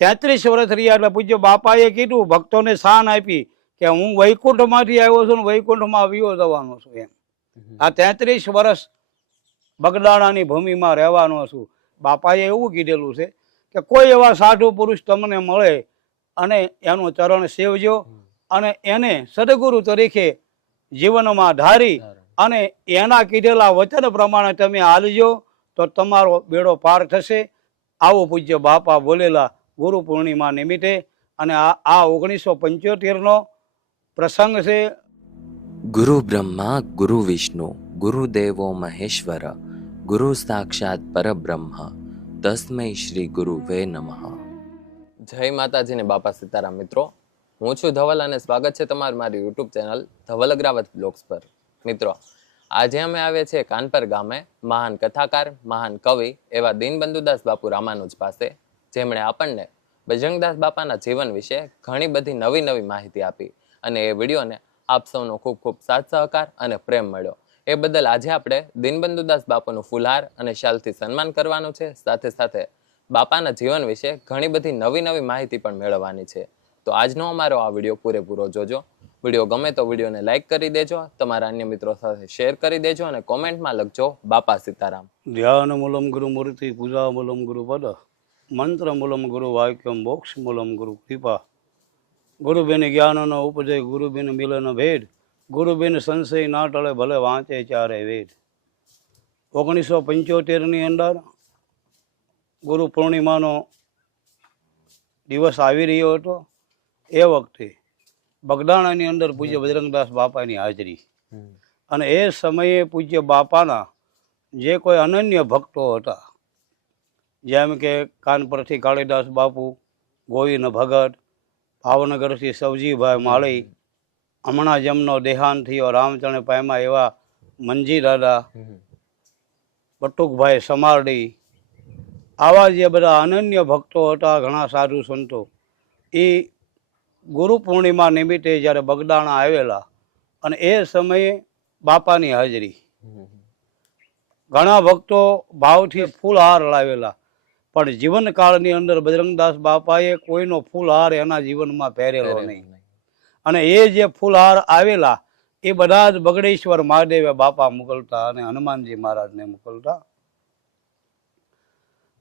33 વર્ષ રહ્યા એટલે પૂજ્ય બાપાએ કીધું, ભક્તોને શાન આપી કે હું વૈકુંઠમાંથી આવ્યો છું ને વૈકુંઠમાં વિયો જવાનો છું એમ. આ 33 વર્ષ બગદાણાની ભૂમિમાં રહેવાનો છું. બાપાએ એવું કીધેલું છે કે કોઈ એવા સાધુ પુરુષ તમને મળે અને એનું ચરણ સેવજો અને એને સદગુરુ તરીકે જીવનમાં ધારી અને એના કીધેલા વચન પ્રમાણે તમે હાલજો તો તમારો બેડો પાર થશે. આવું પૂજ્ય બાપા બોલેલા ગુરુ પૂર્ણિમા નિમિત્તે. અને આ 1975નો પ્રસંગ છે. ગુરુ બ્રહ્મા ગુરુ વિષ્ણુ ગુરુદેવો મહેશ્વર ગુરુ સાક્ષાત પરબ્રહ્મ તસ્મૈ શ્રી ગુરુવે નમઃ. જય માતાજી ને બાપા સીતારામ. મિત્રો, હું છું ધવલ અને સ્વાગત છે તમારું મારી YouTube channel Dhaval Agravat blogs પર. મિત્રો, આજે અમે આવ્યા છીએ કાનપર ગામે મહાન કથાકાર, મહાન કવિ એવા દીનબંધુદાસ બાપુ રામાનુજ પાસે, જેમણે આપણને બજરંગદાસ બાપાના જીવન વિશે ઘણી બધી નવી માહિતી આપી અને એ વિડીયોને આપ સૌનો ખૂબ ખૂબ સાથ સહકાર અને પ્રેમ મળ્યો. એ બદલ આજે આપણે દીનબંધુદાસ બાપુનું ફુલહાર અને શાલથી સન્માન કરવાનું છે. સાથે સાથે બાપાના જીવન વિશે ઘણી બધી નવી માહિતી પણ મેળવવાની છે. તો આજનો અમારો આ વિડીયો પૂરેપૂરો જોજો. વિડીયો ગમે તો વિડીયોને લાઈક કરી દેજો, તમારા અન્ય મિત્રો સાથે શેર કરી દેજો અને કોમેન્ટમાં લખજો બાપા સીતારામ. ધ્યાન મૂલમ ગુરુ મૂર્તિ, પૂજા મૂલમ ગુરુ પદ, મંત્ર મૂલમ ગુરુ વાક્યમ, મોક્ષ મૂલમ ગુરુ કૃપા. ગુરુબેન જ્ઞાનનો ઉપજય, ગુરુબેન મિલન ભેદ, ગુરુબેન સંશય ના ટળે ભલે વાંચે ચારે વેદ. 1975ની અંદર ગુરુ પૂર્ણિમાનો દિવસ આવી રહ્યો હતો. એ વખતે બગદાણાની અંદર પૂજ્ય બજરંગદાસ બાપાની હાજરી અને એ સમયે પૂજ્ય બાપાના જે કોઈ અનન્ય ભક્તો હતા, જેમ કે કાનપરથી કાળીદાસ બાપુ, ગોવિંદ ભગત, ભાવનગરથી સવજીભાઈ માળી, હમણાં જેમનો દેહાંત થયો રામચરણ પાયમાં એવા મંજી દાદા, બટુકભાઈ સમારડી, આવા જે બધા અનન્ય ભક્તો હતા, ઘણા સાધુ સંતો, એ ગુરુ પૂર્ણિમા નિમિત્તે જ્યારે બગદાણા આવેલા અને એ સમયે બાપાની હાજરી, ઘણા ભક્તો ભાવથી ફૂલહાર લાવેલા. પણ જીવનકાળની અંદર બજરંગદાસ બાપાએ કોઈનો ફૂલહાર એના જીવનમાં પહેરેલો નહીં. અને એ જે ફૂલહાર આવેલા એ બધા જ બગડેશ્વર મહાદેવે બાપા મોકલતા અને હનુમાનજી મહારાજને મોકલતા.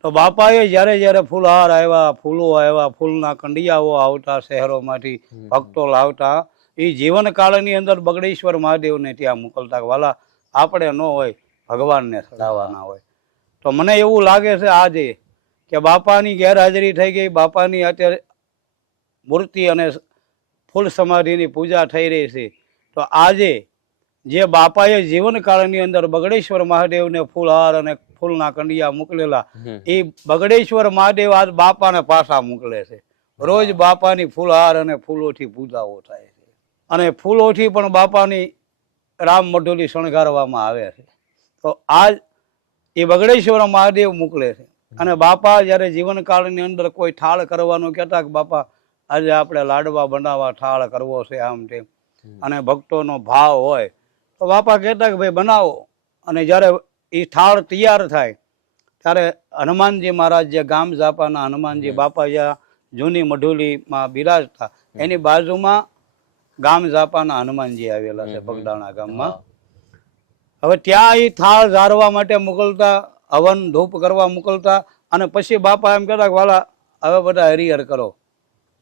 તો બાપાએ જ્યારે ફૂલહાર આવ્યા, ફૂલો આવ્યા, ફૂલના કંડિયાઓ આવતા, શહેરોમાંથી ભક્તો લાવતા, એ જીવનકાળની અંદર બગડેશ્વર મહાદેવને ત્યાં મોકલતા. વાલા આપણે ન હોય, ભગવાનને ચડાવવાના હોય. તો મને એવું લાગે છે આજે કે બાપાની ગેરહાજરી થઈ ગઈ. બાપાની અત્યારે મૂર્તિ અને ફૂલ સમાધિની પૂજા થઈ રહી છે. તો આજે જે બાપાએ જીવનકાળની અંદર બગડેશ્વર મહાદેવને ફૂલહાર અને ફૂલના કંડિયા મોકલેલા, એ બગડેશ્વર મહાદેવ આજ બાપાને પાછા મોકલે છે. રોજ બાપાની ફૂલહાર અને ફૂલોથી પૂજાઓ થાય છે અને ફૂલોથી પણ બાપાની રામ મઢોલી શણગારવામાં આવે છે. તો આજ એ બગડેશ્વર મહાદેવ મોકલે છે. અને બાપા જ્યારે જીવનકાળની અંદર કોઈ ઠાળ કરવાનું કહેતા કે બાપા આજે આપણે લાડવા બનાવવા ઠાળ કરવો છે આમ તેમ, અને ભક્તોનો ભાવ હોય તો બાપા કહેતા કે ભાઈ બનાવો. અને જ્યારે એ ઠાળ તૈયાર થાય ત્યારે હનુમાનજી મહારાજ, જે ગામ ઝાપાના હનુમાનજી બાપા જ્યાં જૂની મઢુલીમાં બિરાજતા, એની બાજુમાં ગામ ઝાપાના હનુમાનજી આવેલા છે બગદાણા ગામમાં. હવે ત્યાં એ થાળ ઝારવા માટે મોકલતા, હવન ધૂપ કરવા મોકલતા. અને પછી બાપા એમ કહેતા કે વાલા હવે બધા હરિહર કરો.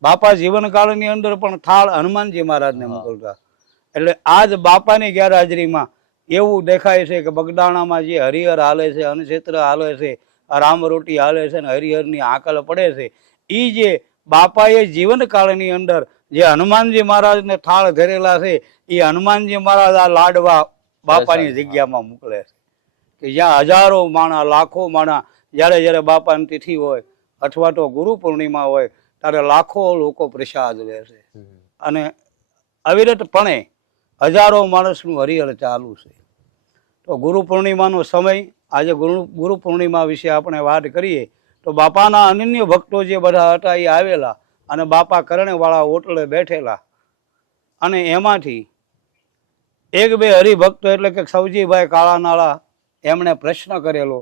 બાપા જીવનકાળની અંદર પણ થાળ હનુમાનજી મહારાજને મોકલતા. એટલે આજ બાપાની ગેરહાજરીમાં એવું દેખાય છે કે બગદાણામાં જે હરિહર હાલે છે, અનક્ષેત્ર હાલે છે, રામરોટી હાલે છે ને હરિહરની આંકલ પડે છે, એ જે બાપાએ જીવનકાળની અંદર જે હનુમાનજી મહારાજને થાળ ધરેલા છે, એ હનુમાનજી મહારાજ આ લાડવા બાપાની જગ્યામાં મોકલે છે. કે જ્યાં હજારો માણા, લાખો માણા, જ્યારે બાપાની તિથિ હોય અથવા તો ગુરુ પૂર્ણિમા હોય ત્યારે લાખો લોકો પ્રસાદ લે છે. અને અવિરતપણે હજારો માણસનું હરિહર ચાલુ છે. તો ગુરુ પૂર્ણિમાનો સમય, આજે ગુરુ પૂર્ણિમા વિશે આપણે વાત કરીએ તો બાપાના અનન્ય ભક્તો જે બધા હતા એ આવેલા અને બાપા કરણેવાળા ઓટલે બેઠેલા. અને એમાંથી એક બે હરિભક્તો એટલે કે સવજીભાઈ કાળાનાળા, એમણે પ્રશ્ન કરેલો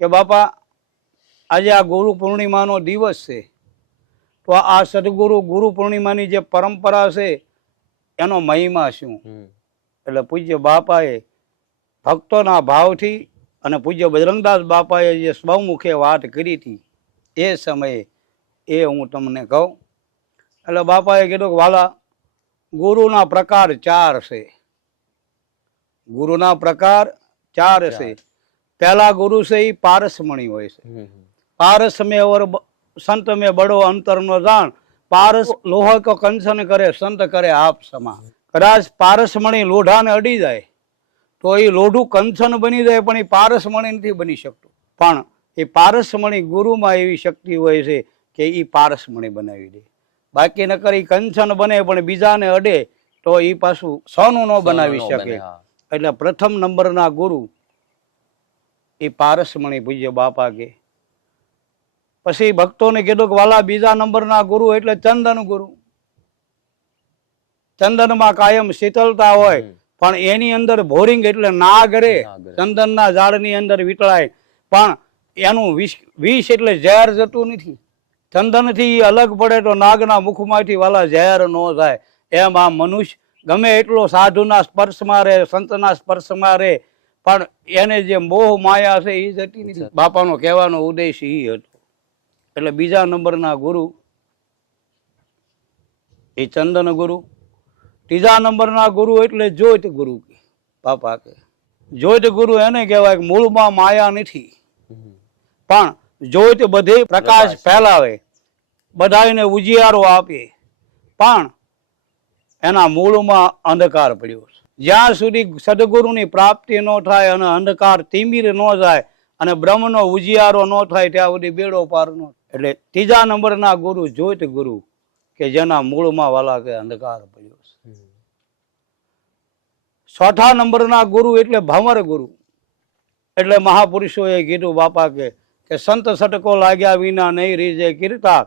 કે બાપા આજે આ ગુરુ પૂર્ણિમાનો દિવસ છે તો આ સદગુરુ ગુરુ પૂર્ણિમાની જે પરંપરા છે એનો મહિમા શું? એટલે પૂજ્ય બાપાએ ભક્તોના ભાવથી અને પૂજ્ય બજરંગદાસ બાપાએ જે સ્વમુખે વાત કરી હતી એ સમયે એ હું તમને કહું. એટલે બાપાએ કીધું કે વાલા, ગુરુના પ્રકાર 4 છે. ગુરુના પ્રકાર 4 છે. પહેલા ગુરુ છે એ પારસમણી હોય છે. પારસ में और संत में बड़ो अंतर नो जान, पारस लोहा को कंचन करे संत करे आप समा. कदाच પારસમણી લોઢાને અડી જાય તો એ લોઢું કંચન બની જાય, પણ એ પારસમણી નથી બની શકતું. પણ એ પારસમણી ગુરુમાં એવી શક્તિ હોય છે કે એ પારસમણી બનાવી દે. બાકી નકર એ કંચન બને પણ બીજાને અડે તો એ પાછું સોનું ન બનાવી શકે. એટલે પ્રથમ નંબરના ગુરુ એ પારસમણી પૂજ્ય બાપા કે. પછી ભક્તોને કીધું કે વાલા, બીજા નંબરના ગુરુ એટલે ચંદન ગુરુ. ચંદનમાં કાયમ શીતળતા હોય, પણ એની અંદર ભોરિંગ એટલે નાગ રે. ચંદનના ઝાડની અંદર વીટળાય, પણ એનું વિષ એટલે ઝેર જતું નથી. ચંદનથી અલગ પડે તો નાગના મુખમાંથી વાલા ઝેર ન જાય. એમ આ મનુષ્ય ગમે એટલો સાધુના સ્પર્શમાં રહે, સંતના સ્પર્શમાં રહે, પણ એને જે મોહ માયા છે એ જતી નથી. બાપાનો કહેવાનો ઉદ્દેશ એ હતો. એટલે બીજા નંબરના ગુરુ એ ચંદન ગુરુ. ત્રીજા નંબરના ગુરુ એટલે જ્યોત ગુરુ. બાપા કે જ્યોત ગુરુ એને કહેવાય કે મૂળમાં માયા નથી, પણ જ્યોત બધે પ્રકાશ ફેલાવે, બધાને ઉજિયારો આપે, પણ એના મૂળમાં અંધકાર પડ્યો છે. જ્યાં સુધી સદગુરુની પ્રાપ્તિ ન થાય અને અંધકાર તિમિર ન જાય અને બ્રહ્મનો ઉજિયારો ન થાય ત્યાં સુધી બેડો પાર ન. એટલે ત્રીજા નંબરના ગુરુ જ્યોત ગુરુ કે જેના મૂળમાં વાલા કે અંધકાર પડ્યો છે. ચોથા નંબરના ગુરુ એટલે ભંવર ગુરુ. એટલે મહાપુરુષોએ કીધું બાપા કે સંત સટકો લાગ્યા વિના નહીં રીજે કીર્તા,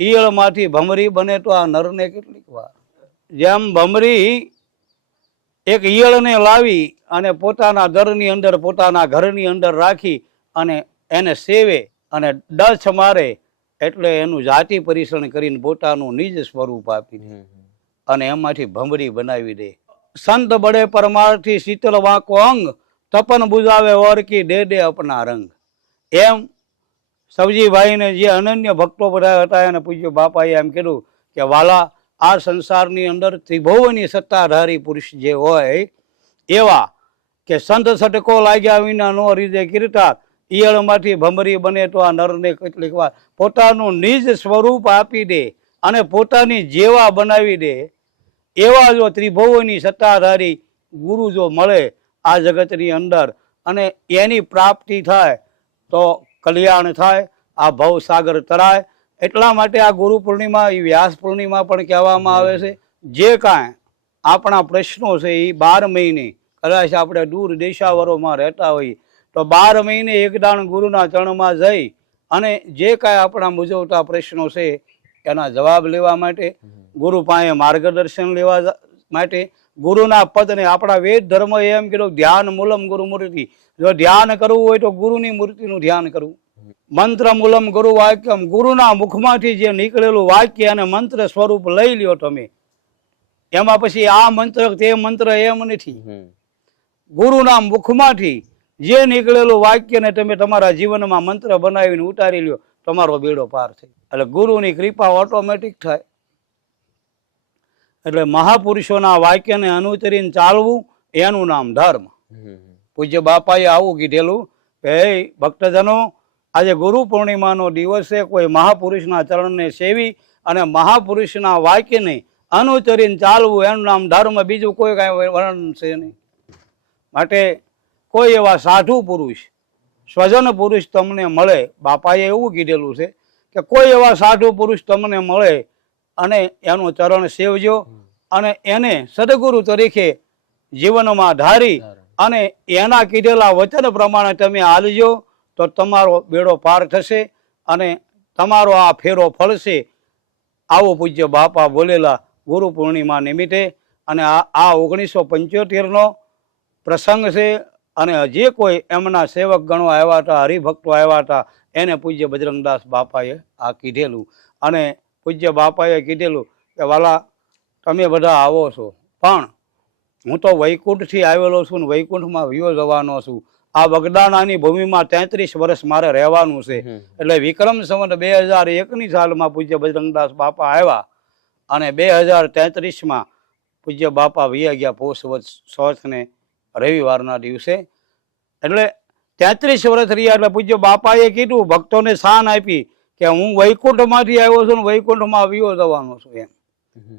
ઈયળમાંથી ભમરી બને તો આ નરને કેટલીક વાર. જેમ ભમરી એક ઈયળને લાવી અને પોતાના દરની અંદર, પોતાના ઘરની અંદર રાખી અને એને સેવે અને ડછ મારે એટલે એનું જાતિ પરીક્ષણ કરીને પોતાનું નિજ સ્વરૂપ આપી દે અને એમાંથી ભમરી બનાવી દે. સંત બડે પરમાર્થી શીતળ વાંકો અંગ, તપન બુજાવે ઓરકી દે દે અપના રંગ. એમ સવજીભાઈને જે અનન્ય ભક્તો બધા હતા એને પૂજ્ય બાપાએ એમ કીધું કે વાલા, આ સંસારની અંદર ત્રિભુવની સત્તાધારી પુરુષ જે હોય એવા કે સંત સટકો લાગ્યા વિના નો રીજે કીર્તા, ઈયળમાંથી ભમરી બને તો આ નરને કેટલીક વાર. પોતાનું નિજ સ્વરૂપ આપી દે અને પોતાની જેવા બનાવી દે એવા જો ત્રિભુવની સત્તાધારી ગુરુ જો મળે આ જગતની અંદર અને એની પ્રાપ્તિ થાય તો કલ્યાણ થાય, આ ભવસાગર તરાય. એટલા માટે આ ગુરુ પૂર્ણિમા એ વ્યાસ પૂર્ણિમા પણ કહેવામાં આવે છે. જે કાંઈ આપણા પ્રશ્નો છે એ 12 મહિને, કદાચ આપણે દૂર દેશાવરોમાં રહેતા હોઈએ તો 12 મહિને એક દાણ ગુરુના ચરણમાં જઈ અને જે કાંઈ આપણા મૂંઝવતા પ્રશ્નો છે એના જવાબ લેવા માટે, ગુરુ પાસે માર્ગદર્શન લેવા માટે, ગુરુના પદને આપણા વેદ ધર્મ એમ કીધું ધ્યાન મૂલમ ગુરુ મૂર્તિ. જો ધ્યાન કરવું હોય તો ગુરુની મૂર્તિનું ધ્યાન કરવું. મંત્ર મૂલમ ગુરુ વાક્યમ, ગુરુના મુખમાંથી જે નીકળેલું વાક્ય અને મંત્ર સ્વરૂપ લઈ લ્યો તમે. એમાં પછી આ મંત્ર તે મંત્ર એમ નથી. ગુરુના મુખમાંથી જે નીકળેલું વાક્યને તમે તમારા જીવનમાં મંત્ર બનાવીને ઉતારી લ્યો, તમારો બેડો પાર થાય. એટલે ગુરુની કૃપા ઓટોમેટિક થાય. એટલે મહાપુરુષોના વાક્યને અનુસરીને ચાલવું એનું નામ ધર્મ. પૂજ્ય બાપાએ આવું કીધેલું કે હે ભક્તજનો, આજે ગુરુ પૂર્ણિમાનો દિવસે કોઈ મહાપુરુષના ચરણને સેવી અને મહાપુરુષના વાક્યને અનુસરીને ચાલવું એનું નામ ધર્મ. બીજું કોઈ કાંઈ વર્ણન છે નહીં. માટે કોઈ એવા સાધુ પુરુષ, સ્વજન પુરુષ તમને મળે, બાપાએ એવું કીધેલું છે કે કોઈ એવા સાધુ પુરુષ તમને મળે અને એનું ચરણ સેવજો અને એને સદગુરુ તરીકે જીવનમાં ધારી અને એના કીધેલા વચન પ્રમાણે તમે હાલજો તો તમારો બેડો પાર થશે અને તમારો આ ફેરો ફળશે. આવો પૂજ્ય બાપા બોલેલા ગુરુ પૂર્ણિમા નિમિત્તે. અને આ 1975નો પ્રસંગ છે અને જે કોઈ એમના સેવક ગણો આવ્યા હતા, હરિભક્તો આવ્યા હતા, એને પૂજ્ય બજરંગદાસ બાપાએ આ કીધેલું. અને પૂજ્ય બાપાએ કીધેલું કે વાલા તમે બધા આવો છો, પણ હું તો વૈકુંઠથી આવેલો છું ને વૈકુંઠમાં વિયો જવાનો છું. આ બગદાણાની ભૂમિમાં 33 વર્ષ મારે રહેવાનું છે. એટલે વિક્રમ સંવત 2001ની સાલમાં પૂજ્ય બજરંગદાસ બાપા આવ્યા અને 2033માં પૂજ્ય બાપા વયા ગયા પોષ વદ ચોથને રવિવારના દિવસે. એટલે 33 વર્ષ રહ્યા. એટલે પૂજ્ય બાપાએ કીધું, ભક્તોને શાન આપી કે હું વૈકુંઠમાંથી આવ્યો છું ને વૈકુંઠમાં વિયો જવાનો છું. એમ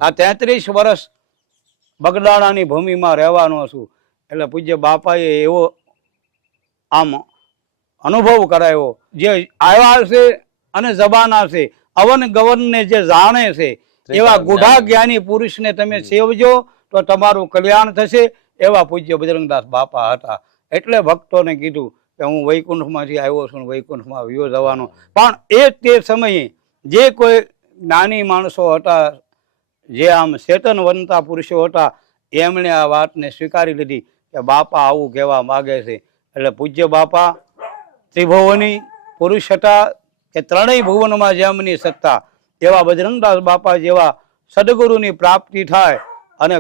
આ 33 વર્ષ બગદાણાની ભૂમિમાં રહેવાનો છું. એટલે પૂજ્ય બાપાએ એવો આમ અનુભવ કરાયો, જે આવ્યા છે અને જબાના છે, અવન ગવનને જે જાણે છે એવા ગુઢા જ્ઞાની પુરુષને તમે સેવજો તો તમારું કલ્યાણ થશે. એવા પૂજ્ય બજરંગદાસ બાપા હતા. એટલે ભક્તોને કીધું કે હું વૈકુંઠમાંથી આવ્યો છું, વૈકુંઠમાં વિયો જવાનો. પણ તે સમયે જે કોઈ જ્ઞાની માણસો હતા, જે આમ ચેતનવંતા પુરુષો હતા, એમણે આ વાતને સ્વીકારી લીધી કે બાપા આવું કહેવા માગે છે. એટલે પૂજ્ય બાપા ત્રિભુવની પુરુષ હતા કે ત્રણેય ભુવનમાં જેમની સત્તા, એવા બજરંગદાસ બાપા જેવા સદગુરુની પ્રાપ્તિ થાય. અને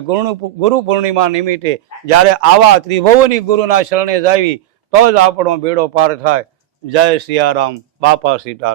ગુરુ પૂર્ણિમા નિમિત્તે જ્યારે આવા ત્રિભુવની ગુરુના શરણે જાવી તો જ આપણો બેડો પાર થાય. જય સિયારામ, બાપા સીતારામ.